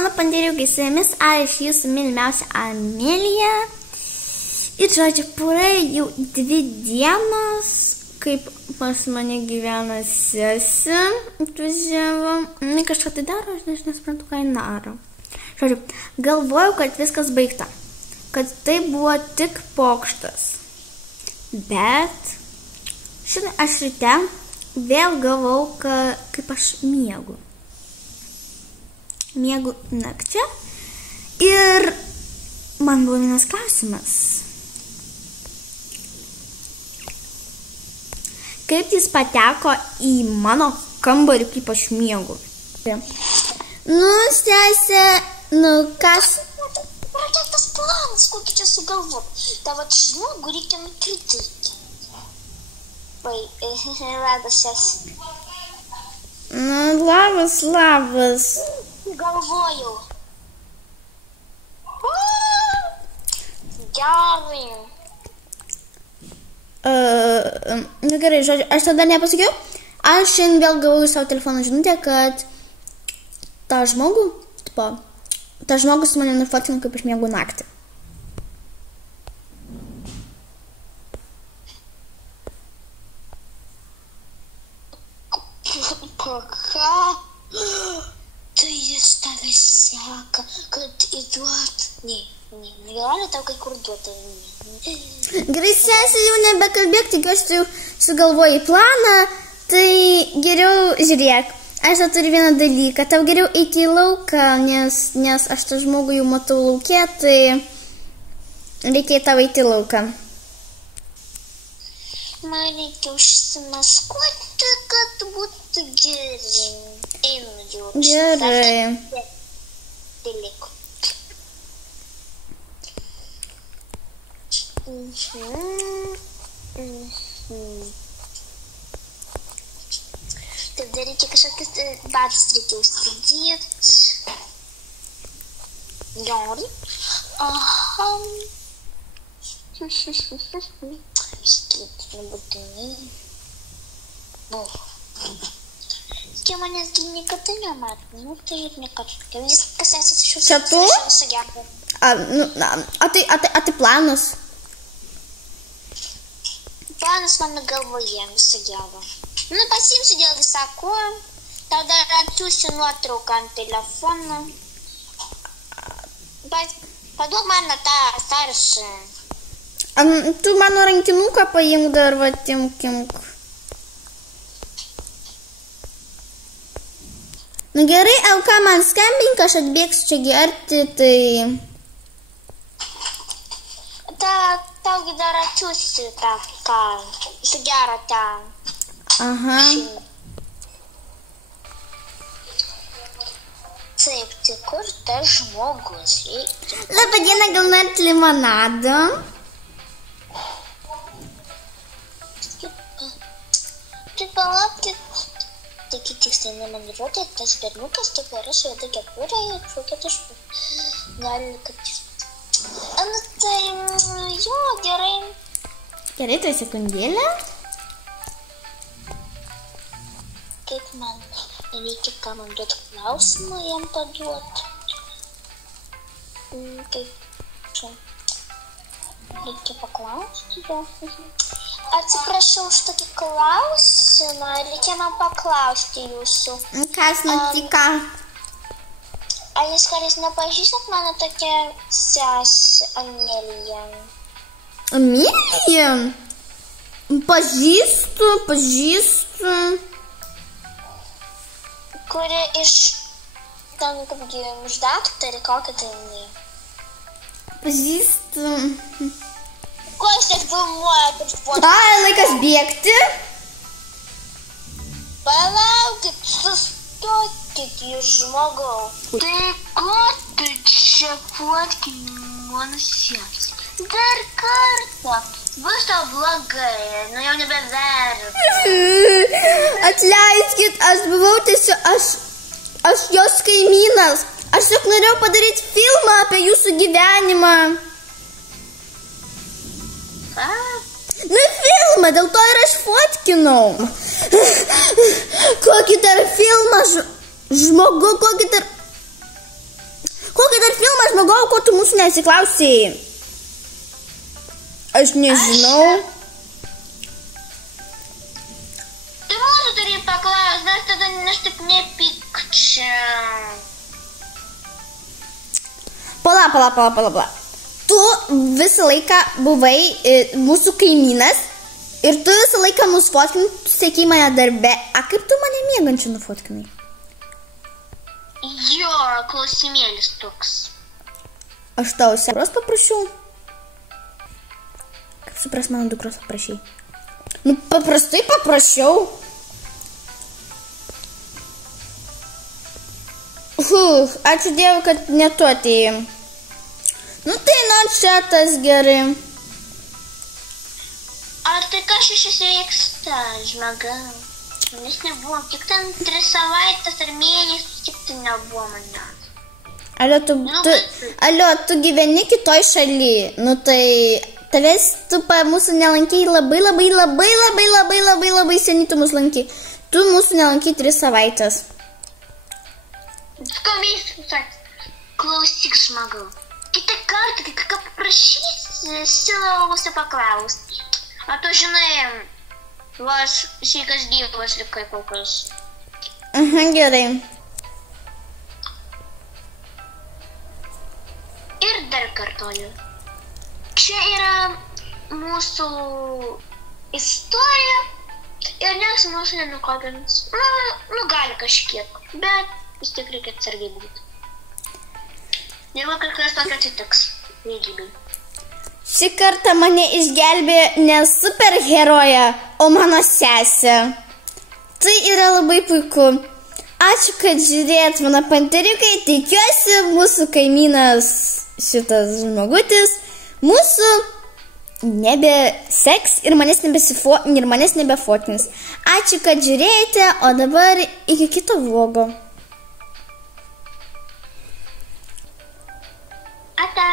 mano pandėriukai, su jumis aš jūsų mylimiausia Amelija. Ir žodžiu, praėjo jau 2 dienos, kaip pas mane gyvena sesė, atvažiavo. Kažką tai daro, aš nesuprantu, ką jį daro. Žodžiu, galvojau, kad viskas baigta, kad tai buvo tik pokštas. Bet šiandien aš ryte vėl gavau, kaip aš miegu. Miegu nakčia ir man buvo vienas klausimas. Kaip jis pateko į mano kambarį, kaip aš miegu? Nu, sesė, kas? Kokia tas planas, kokį čia sugalvot? Ta vat žmogų reikia nukrityti. Vai, labas, sesė. Labas. Galvojau. Gerai. Gerai, žodžiu, aš tada nepasakiau. Aš šiandien vėl gavau į savo telefoną žinutę, kad tą žmogus mane nufotkino, kaip aš miegu naktį. Ką? Tai jis tave seka, kad įduot. Negali tau kai kur duoti. Gerai, sesė, jau nebekalbėk, tikiuosi jau sugalvojai planą, tai geriau žiūrėk. Aš turiu vieną dalyką, tau geriau eiti į lauką, nes aš tą žmogų jau matau lauke, tai reikia tau eiti į lauką. Man reikia užsimaskuoti, kad būtų gerai. Einu jau. Gerai. Dalyku. Tada reikia kažkokius batus reikia užsidėti. Gerai. Aha. Skaitai, nebūtinai. Tie manęs niekada nematė. Nu, tai ir niekada. Viskas esas iš Čia tu? Viso gero. A tai planas? Planas mano galvoje viso gero. Nu, pasiimsiu dėl visako. Tada atsiųsiu nuotrauką ant telefono. Paduok man tą sąrašą. Tu mano rankinuką paimk dar, va, imk. Nu gerai, ką man skambink, aš atbėgsiu čia gerti, tai... Taugi dar atsiųsiu tą, ką, viso gero ten. Aha. Taip, tai kur tas žmogus? Labą dieną, gal norit limonado? Tai palaukit. Taigi tiksliai nemaniruotė, tas berniukas tik yra su juoda kepurė ir šūkė taškų. Gali, kad jis... Nu tai, jo, gerai. Gerai, tai sekundėlę. Kaip man reikia, ką man duoti klausimą jam paduoti. Kaip čia. Reikia paklausti jo. Atsiprašau už tokį klausimą, reikia man paklausti jūsų. Kas nutika? Ar jūs kartais nepažįstat mano tokią sesę Amelija? Amelija? Pažįstu. Kuri iš ten, kaipgi, iš daktarį, kokią tai jinai? Pažįstu. Ko jūs tiek filmuojat ir fotkate? Ai, laikas bėgti. Palaukit, sustokit jūs žmogau. Tai ko tu čia fotkini mano sesę? Dar kartą. Bus tau blogai, nu jau nebeverta. Atleiskit, aš buvau tiesiog, aš jos kaimynas. Aš tiesiog norėjau padaryti filmą apie jūsų gyvenimą. Ką? Nu, filmą, dėl to ir aš fotkinau. Kokį dar filmą, žmogu, kokį dar... Kokį dar filmą, žmogau, ko tu mūsų nesiklausėjai? Aš nežinau. Tai mūsų turi paklaus, nes tada aš taip nepykčiau. Pala. Tu visą laiką buvai mūsų kaimynas ir tu visą laiką mus fotkinai, tu sėkiai mane darbe. A kaip tu mane miegančių nufotkinai? Jo, klausimėlis toks. Aš tau dukros paprašiau. Kaip supras, mano dukros paprašiai? Nu, paprastai paprašiau. Ačiū Dievui, kad ne tu atėjai. Nu tai, čia tas gerai. Ar tai kažkas vyksta, žmogau? Manęs nebuvo, kiek ten 3 savaitės ar mėnesius, kiek ten nebuvo manęs. Alio, tu gyveni kitoj šaly. Nu tai, tavęs tu mūsų nelankiai labai seniai tu mūsų lankiai. Tu mūsų nelankiai 3 savaitės. Klausyk, žmogau. Kitą kartą, kai ką paprašysi, siūlau paklausti. O tu žinai, aš sveikas gyvas likai kol kas. Gerai. Ir dar kartuoju. Čia yra mūsų istorija ir niekas mūsų nenukopins. Nu, gali kažkiek, bet vis tiek reikia atsargiai būti. Jeigu kažkas tokio atsitiks, lygybei. Šį kartą mane išgelbėjo ne superherojė, o mano sesė. Tai yra labai puiku. Ačiū, kad žiūrėjot mano panteriukai. Tikiuosi, mūsų kaimynas šitas žmogutis mūsų nebeseks ir manęs nebefotins. Ačiū, kad žiūrėjote, o dabar iki kito vlogo. Ata!